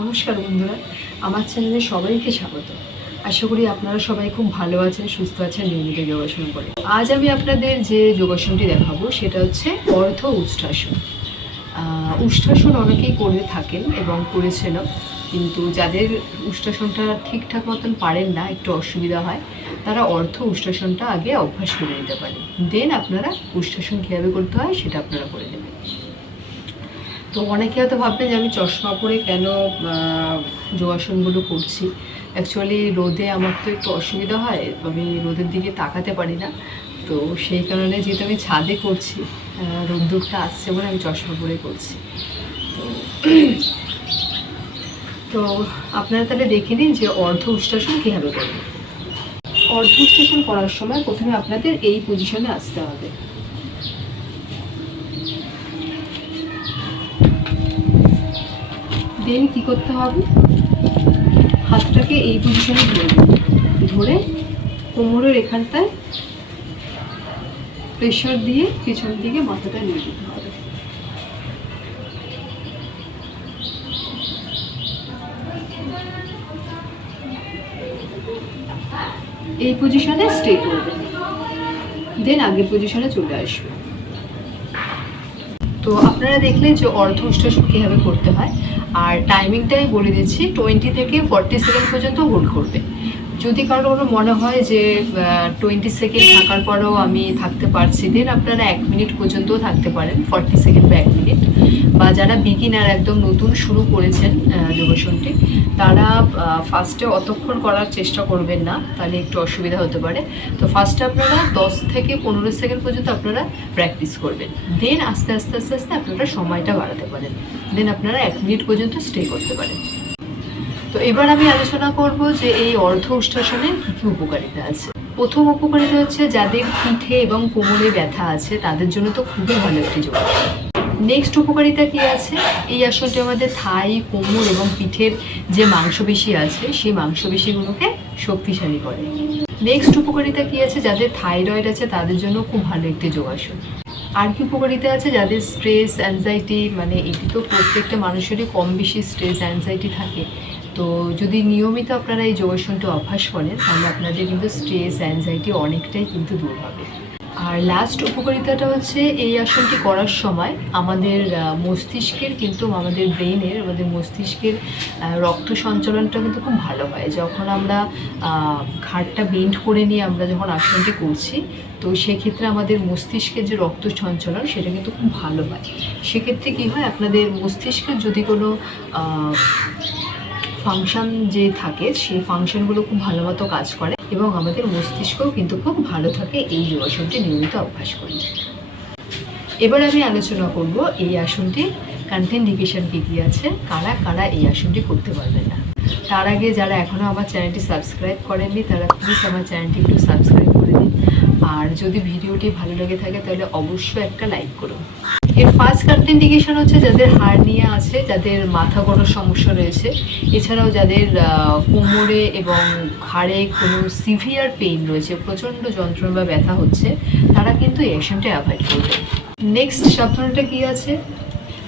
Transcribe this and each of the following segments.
নমস্কার বন্ধুরা, আমার চ্যানেলে সবাইকে স্বাগত। আশা করি আপনারা সবাই খুব ভালো আছেন, সুস্থ আছেন, নিয়মিত যোগাসন করে। আজ আমি আপনাদের যে যোগাসনটি দেখাবো, সেটা হচ্ছে অর্ধ উষ্ঠাসন। উষ্ঠাসন অনেকেই করে থাকেন এবং করেছেন কিন্তু যাদের উষ্ঠাসনটা ঠিকঠাক মতন পারেন না, একটু অসুবিধা হয়, তারা অর্ধ উষ্ঠাসনটা আগে অভ্যাস করে নিতে পারেন। দেন আপনারা উষ্ঠাসন কীভাবে করতে হয়, সেটা আপনারা করে নেবেন। তো অনেকে হয়তো ভাববেন যে আমি চশমা পরে কেন যোগাসনগুলো করছি। অ্যাকচুয়ালি রোদে আমার তো একটু অসুবিধা হয়, আমি রোদের দিকে তাকাতে পারি না। তো সেই কারণে যেহেতু আমি ছাদে করছি রোদ্দুরটা আসছে বলে আমি চশমা পরে করছি। তো তো আপনারা তাহলে দেখে নিন যে অর্ধ উষ্ঠাসন কীভাবে করবেন। অর্ধ উষ্ঠাসন করার সময় প্রথমে আপনাদের এই পজিশনে আসতে হবে। দেন কি করতে হবে? হাতটাকে এই পজিশনে ধরে ধরে কোমরের এখানটায় প্রেশার দিয়ে পেছন দিকে মাথাটা নিয়ে দিতে হবে। এই পজিশনে স্টে করবে। দেন আগের পজিশনে চলে আসবে। তো আপনারা দেখলেন যে অর্ধ উষ্ঠাসন কীভাবে করতে হয়? আর টাইমিংটাই বলে দিচ্ছি টোয়েন্টি থেকে ফর্টি সেকেন্ড পর্যন্ত হোল্ড করবে। যদি কারও কোনো মনে হয় যে টোয়েন্টি সেকেন্ড থাকার পরেও আমি থাকতে পারছি দেন আপনারা এক মিনিট পর্যন্তও থাকতে পারেন ফর্টি সেকেন্ড বা এক মিনিট বা যারা বিগিনার একদম নতুন শুরু করেছেন যোগাসনটি, তারা ফার্স্টে অতক্ষণ করার চেষ্টা করবেন না, তাহলে একটু অসুবিধা হতে পারে। তো ফার্স্টে আপনারা দশ থেকে পনেরো সেকেন্ড পর্যন্ত আপনারা প্র্যাকটিস করবেন। দেন আস্তে আস্তে আস্তে আস্তে আপনারা সময়টা বাড়াতে পারেন। দেন আপনারা এক মিনিট পর্যন্ত স্টে করতে পারেন। তো এবার আমি আলোচনা করব যে এই অর্ধ উষ্ঠাসনের কী কী উপকারিতা আছে। প্রথম উপকারিতা হচ্ছে যাদের পিঠে এবং কোমরে ব্যথা আছে, তাদের জন্য তো খুবই ভালো একটি যোগাসন নেক্সট উপকারিতা কি আছে? এই আসনটি আমাদের থাই, কোমর এবং পিঠের যে মাংসপেশি আছে, সেই মাংসপেশিগুলোকে শক্তিশালী করে। নেক্সট উপকারিতা কি আছে? যাদের থাইরয়েড আছে, তাদের জন্য খুব ভালো একটি যোগাসন আর কি উপকারিতা আছে? যাদের স্ট্রেস অ্যাংজাইটি মানে এটি তো প্রত্যেকটা মানুষেরই কম বেশি স্ট্রেস অ্যাংজাইটি থাকে। তো যদি নিয়মিত আপনারা এই যোগাসনটা অভ্যাস করেন, তাহলে আপনাদের কিন্তু স্ট্রেস অ্যাংজাইটি অনেকটাই কিন্তু দূর হবে। আর লাস্ট উপকারিতাটা হচ্ছে এই আসনটি করার সময় আমাদের মস্তিষ্কের কিন্তু আমাদের ব্রেনের আমাদের মস্তিষ্কের রক্ত সঞ্চালনটা কিন্তু খুব ভালো হয়। যখন আমরা ঘাটটা বেন্ড করে নিয়ে আমরা যখন আসনটি করছি, তো সেক্ষেত্রে আমাদের মস্তিষ্কের যে রক্ত সঞ্চালন, সেটা কিন্তু খুব ভালো হয়। সেক্ষেত্রে কী হয়, আপনাদের মস্তিষ্কের যদি কোনো ফাংশন যে থাকে, সেই ফাংশনগুলো খুব ভালো মতো কাজ করে এবং আমাদের মস্তিষ্কও কিন্তু খুব ভালো থাকে এই যোগাসনটি নিয়মিত অভ্যাস করলে। এবার আমি আলোচনা করব এই আসনটি কন্টেন্ডিকেশন কী কী আছে, কারা কারা এই আসনটি করতে পারবে না। তার আগে যারা এখনও আমার চ্যানেলটি সাবস্ক্রাইব করেননি, তারা প্লিজ আমার চ্যানেলটি একটু সাবস্ক্রাইব করে দিন। আর যদি ভিডিওটি ভালো লেগে থাকে, তাহলে অবশ্যই একটা লাইক করুন। এর ফার্স্ট কন্টেন্ডিকেশন হচ্ছে যাদের হার্নিয়া আছে, যাদের মাথা গড়ার সমস্যা রয়েছে। এছাড়াও যাদের কোমরে এবং ঘাড়ে কোনো সিভিয়ার পেইন রয়েছে, প্রচণ্ড যন্ত্রণা বা ব্যথা হচ্ছে, তারা কিন্তু এই অ্যাকশনটা অ্যাভয়েড করবে। নেক্সট সাবধানতা কী আছে?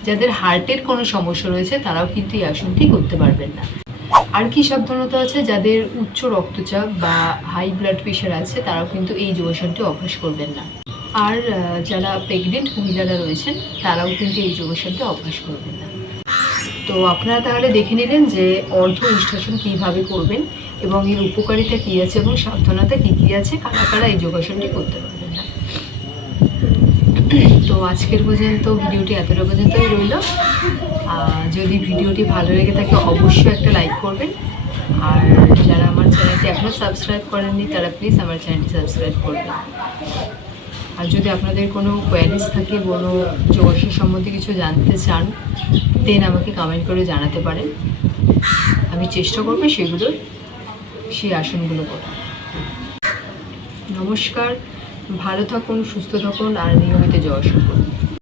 যাদের হার্টের কোনো সমস্যা রয়েছে, তারাও কিন্তু এই আসনটি করতে পারবেন না। আর কি সাবধানতা আছে? যাদের উচ্চ রক্তচাপ বা হাই ব্লাড প্রেশার আছে, তারাও কিন্তু এই যোগাসনটি অভ্যাস করবেন না। আর যারা প্রেগনেন্ট মহিলারা রয়েছেন, তারাও কিন্তু এই যোগাসনটি অভ্যাস করবেন না। তো আপনারা তাহলে দেখে নিলেন যে অর্ধ উষ্ঠাসন কীভাবে করবেন এবং এর উপকারিতা কী আছে এবং সাবধানতা কী কী আছে, কারা কারা এই যোগাসনটি করতে পারবেন না। তো আজকের পর্যন্ত ভিডিওটি এতটা পর্যন্তই রইল। যদি ভিডিওটি ভালো লেগে থাকে, অবশ্যই একটা লাইক করবেন। আর যারা আমার চ্যানেলটি এখনও সাবস্ক্রাইব করেননি, তারা প্লিজ আমার চ্যানেলটি সাবস্ক্রাইব করবেন। আর যদি আপনাদের কোনো কোয়ারিজ থাকে, কোনো যোগাসন সম্বন্ধে কিছু জানতে চান দেন আমাকে কমেন্ট করে জানাতে পারেন। আমি চেষ্টা করব সেগুলোর, সেই আসনগুলো করা নমস্কার, ভালো থাকুন, সুস্থ থাকুন, আর নিয়মিত যোগাসন করুন